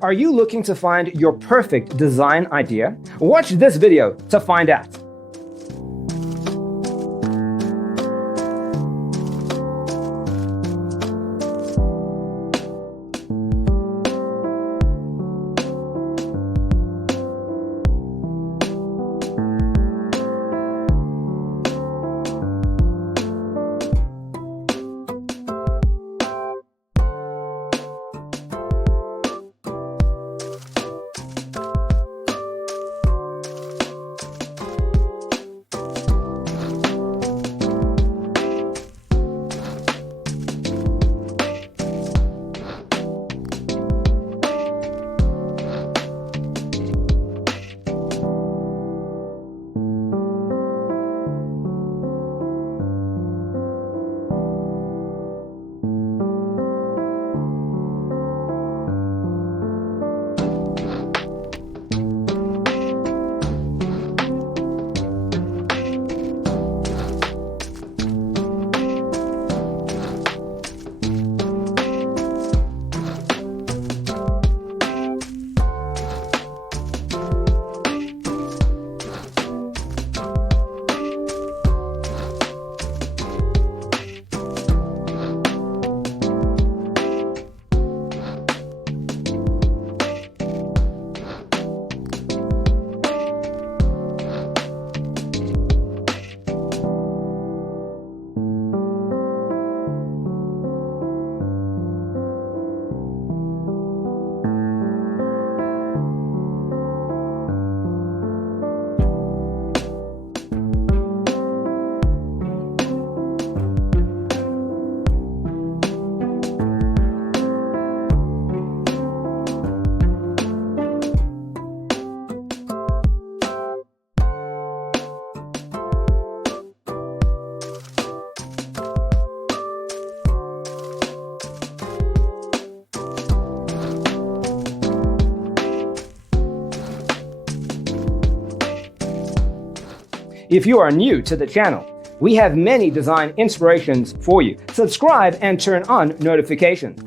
Are you looking to find your perfect design idea? Watch this video to find out. If you are new to the channel, we have many design inspirations for you. Subscribe and turn on notifications.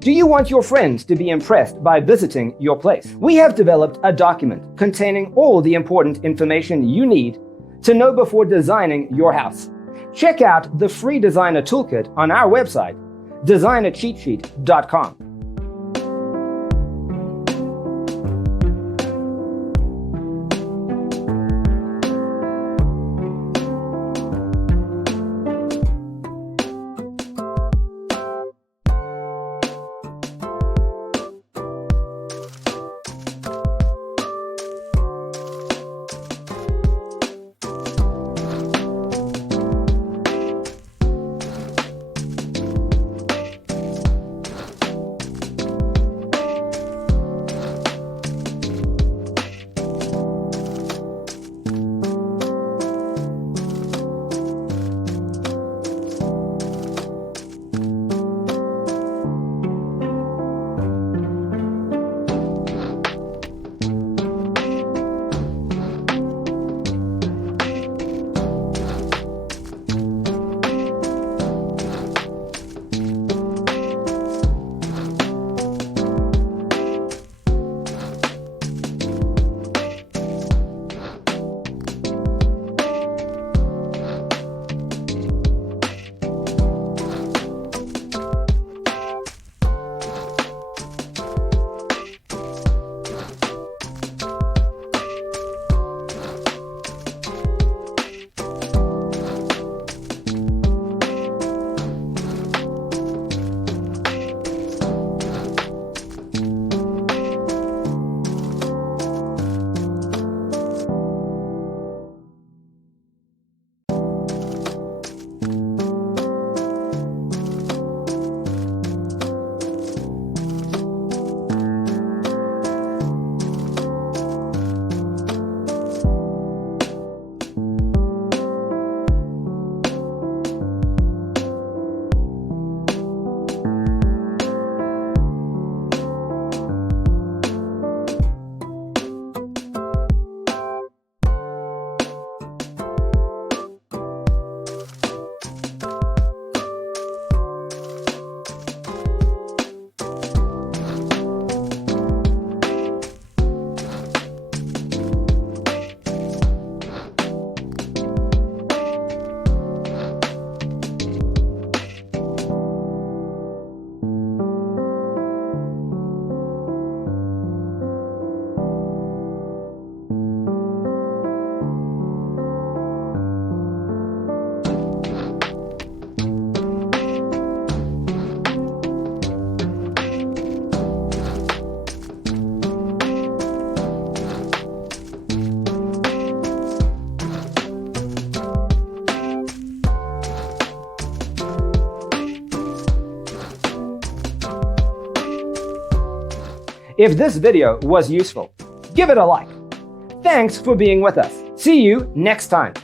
Do you want your friends to be impressed by visiting your place? We have developed a document containing all the important information you need to know before designing your house. Check out the free designer toolkit on our website, designercheatsheet.com. If this video was useful, give it a like. Thanks for being with us. See you next time.